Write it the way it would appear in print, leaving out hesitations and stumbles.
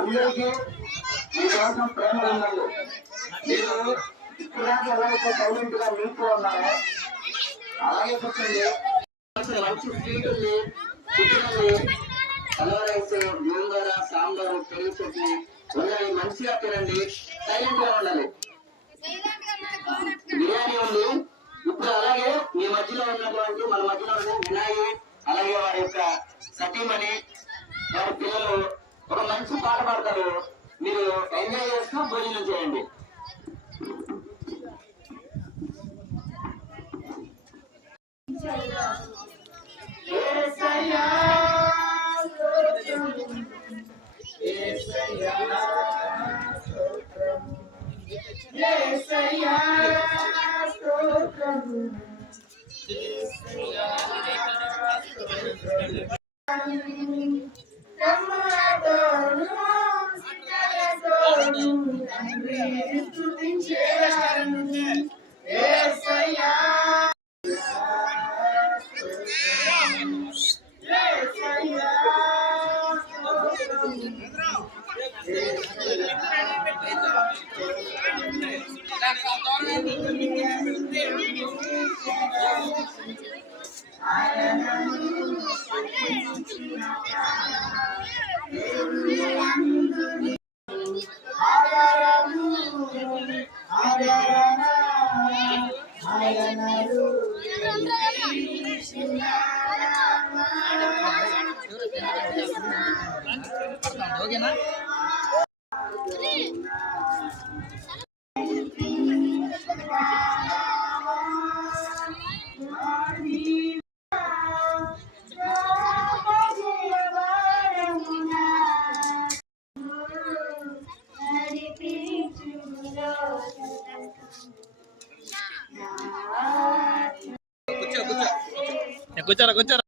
అందరికీ మీకోసం ప్రేమ ఉందండి. మీరు ఇప్పుడు ఎలా అయితే సైలెంట్ గా నీకు ఉన్నారో అలాగే కూర్చోండి. మంచి స్వీటుల్ని చికెన్ని కలవరైస్ గోంగూర సాంబారు పెరుగు చట్నీ ఉన్నాయి. మంచిగా తినండి, సైలెంట్ గా ఉండాలి. బిర్యానీ ఉంది. ఇప్పుడు అలాగే మీ మధ్యలో ఉన్నటువంటి మన మధ్యలో ఉన్న వినాయి అలాగే వారి యొక్క సతీమణి వారి పిల్లలు ఒక మంచి పాట పాడతారు. మీరు ఎంజాయ్ చేస్తూ భోజనం చేయండి. ఓకేనా? కూర్చోరా కూర్చోరా.